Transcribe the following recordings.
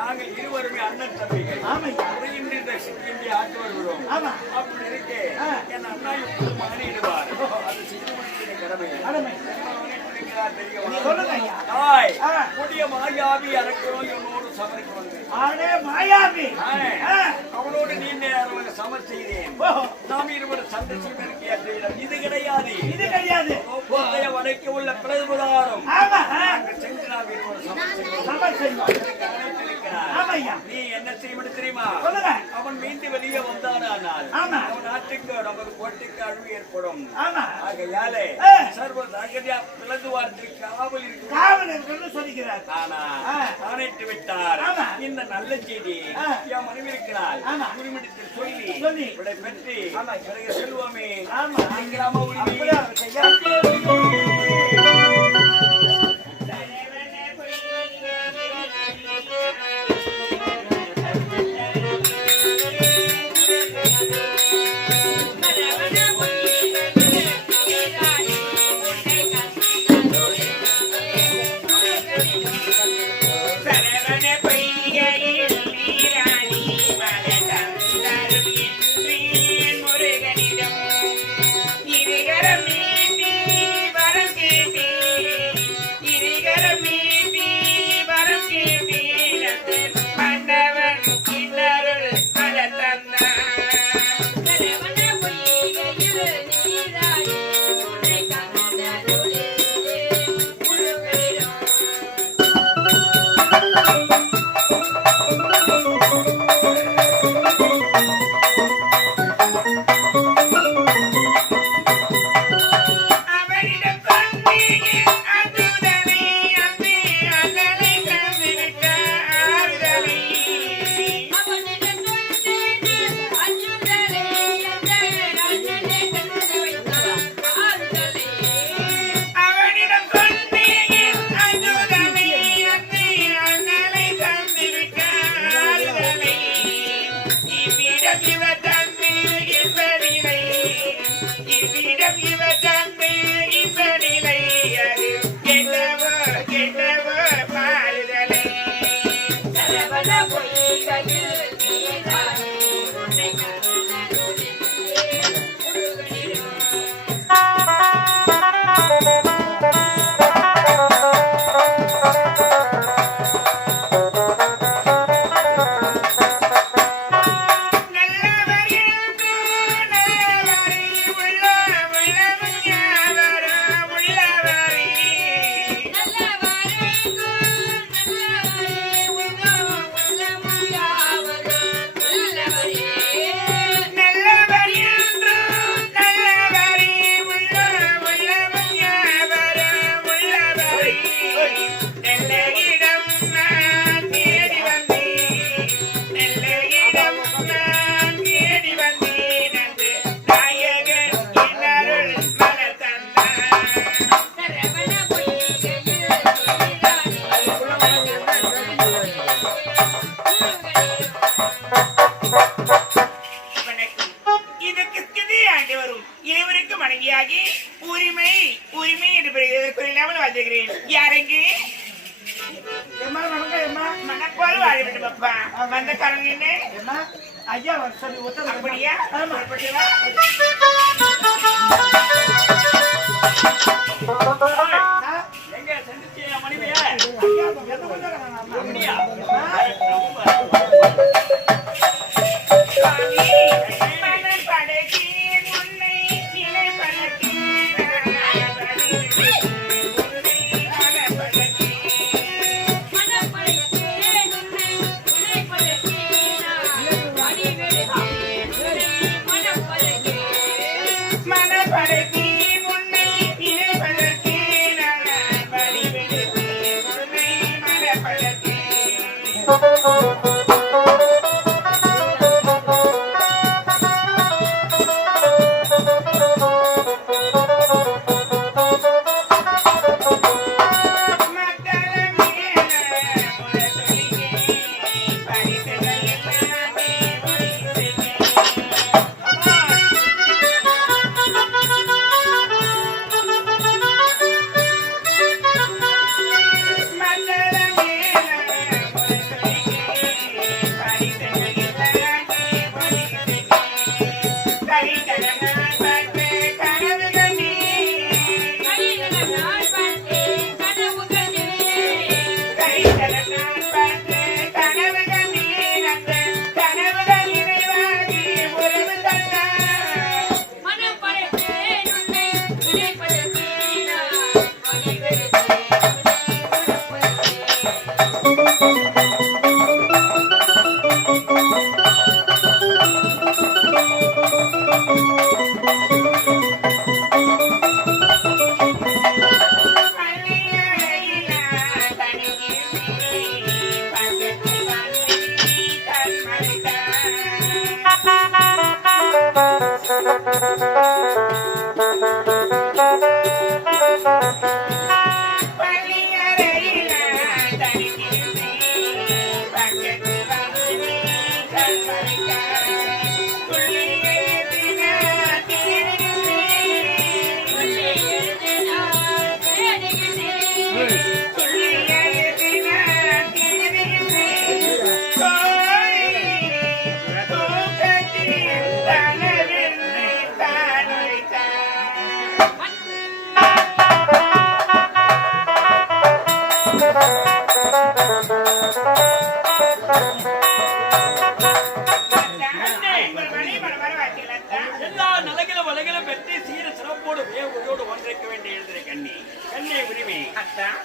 நாங்கள் இருவருமே அண்ணன் தம்பிகள் ஆட்டு வருகிறோம். அப்படி இருக்கே என் அண்ணா இப்போது மாறிடுவார். அது செய்து முடிக்கிற கடமை புதிய மாயாவி அறக்கிறோம் என்னோடு சமரிக்கு வந்து அவனோடு நீண்ட சமர் செய்தேன். நாம் இருவர் சந்தோஷம் இருக்க இது கிடையாது. வடக்கு உள்ள பிரதிபதாரம் சென்று நாம் இருவர் சமர் செய்வோம். நீ என்ன செய்வது தெரியுமா? அவன் மீண்டு வெளியே வந்தானால் அவன் நாட்டுக்கு நமது கோட்டைக்கு அழிவு ஏற்படும். ஆகையாலே சர்வ தகதியா பிளதுவாரத்திற்கு காவல் என்று சொல்கிறார். ஆனா ஆணையிட்டு விட்டார். இந்த நல்ல செய்தி என் மனைவி இருக்கிறார். உரிமடத்தில் சொல்லி விடை பெற்று பிறகு செல்வோமே. கிராம உரிமை மனைவியாகி உரிமை உரிமை என்று குறியில்லாமல் வாழ்த்துகிறேன். யாரெங்கு மனப்போல் வாழ வேண்டும் அப்பா. வந்த காரணம் என்ன? ஐயா அப்படியா? எங்க செஞ்சிச்சு மனைவியா? அப்படியா?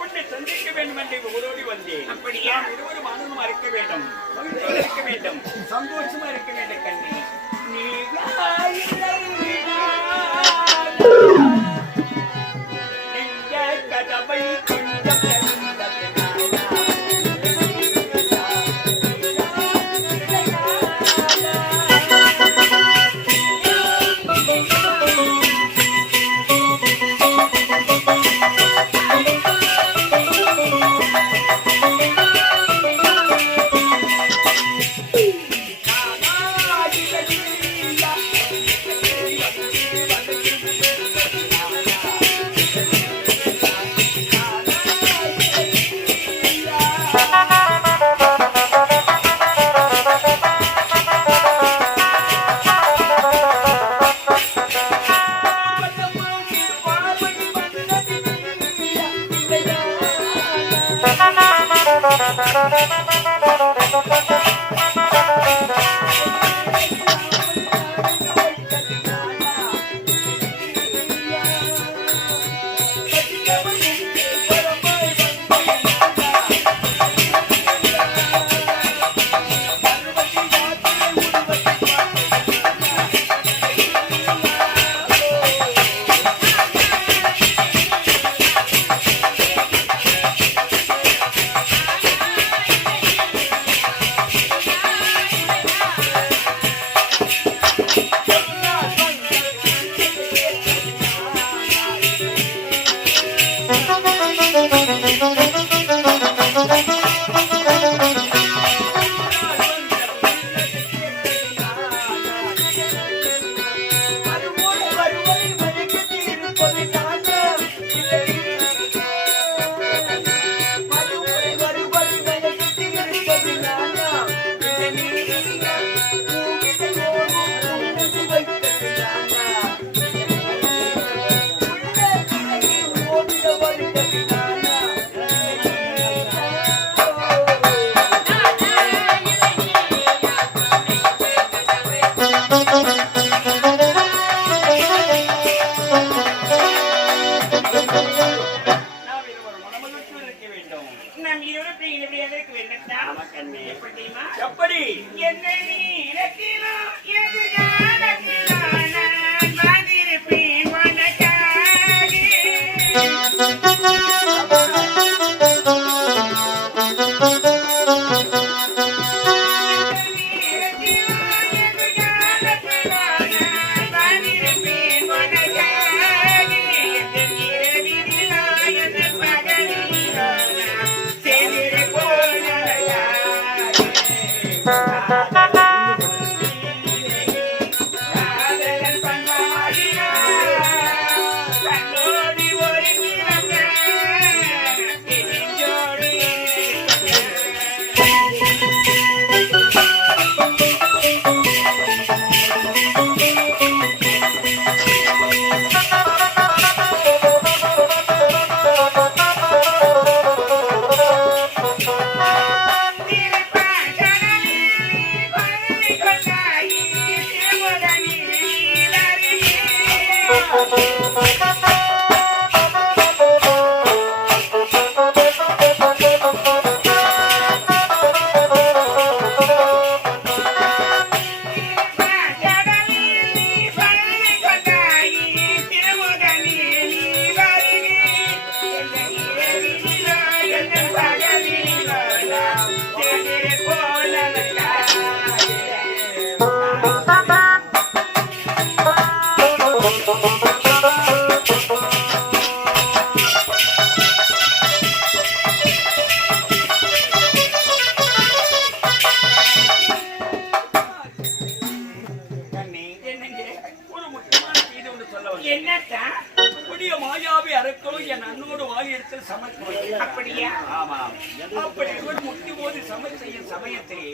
உன்னை சந்திக்க வேண்டும் என்று ஓடோடி வந்தேன். அப்படியா? இருவரும் ஆனந்தமா இருக்க வேண்டும், மகிழ்ச்சியாக இருக்க வேண்டும், சந்தோஷமா இருக்க வேண்டும். கண்ணி நீ கதவை எப்படி என்னை நீ இறக்கிலோ எதிர்காலத்திலோ நான் வாழ்ந்திருப்பேன் உனக்காக. என்னத்தா புதிய மாயாவி அரக்கோ என் அண்ணோடு வாழிடத்தில் சமர்ப்பணம். அப்படியா? ஆமாம். அப்படி இவர் முட்டி போது சமர் செய்யும் சமயத்திலே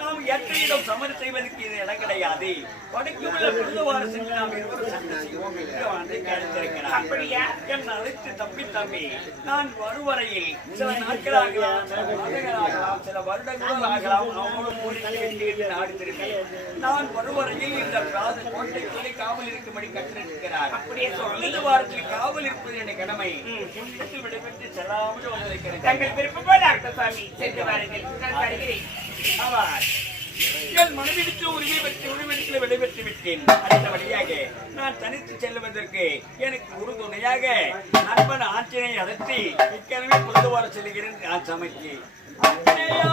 நாம் எத்தனையிடம் சமர் செய்வதற்கு இது இடம் கிடையாது. படைக்குள்ள புதுவாரசுக்கு நாம் இருவரும் சண்டை செய்வோம் என்று வந்து கேட்டிருக்கிறார். அப்படியா? என் அழைத்து தம்பி நான் வருவரையில் சில நாட்களாகலாம், சில மாதங்களாகலாம், சில வருடங்கள் ஆகலாம் அவனோடு போட்டி நாடு திரும்பேன். நான் வருவரையில் இந்த கோட்டைக்குள்ளே காவல் இருக்கும்படி கற்றிருக்கிறார். அப்படியே இந்த வாரத்தில் காவல் இருப்பது என் கடமை. புண்ணியத்தில் விடைபெற்று செல்லாமல் வந்திருக்கிறேன். தங்கள் விருப்பம் போல அர்த்தசாமி சென்று வாருங்கள். நான் தருகிறேன். ஆமாம். என் மனைவிக்கு உரிமை பெற்று உரிமையில் விடைபெற்று விட்டேன். அடுத்தபடியாக நான் தனித்து செல்வதற்கு எனக்கு உறுதுணையாக நண்பன் ஆற்றினை அழைத்து இக்கனவே பொழுதுவார செல்கிறேன். நான் சமைக்கு ஆஞ்சநேயா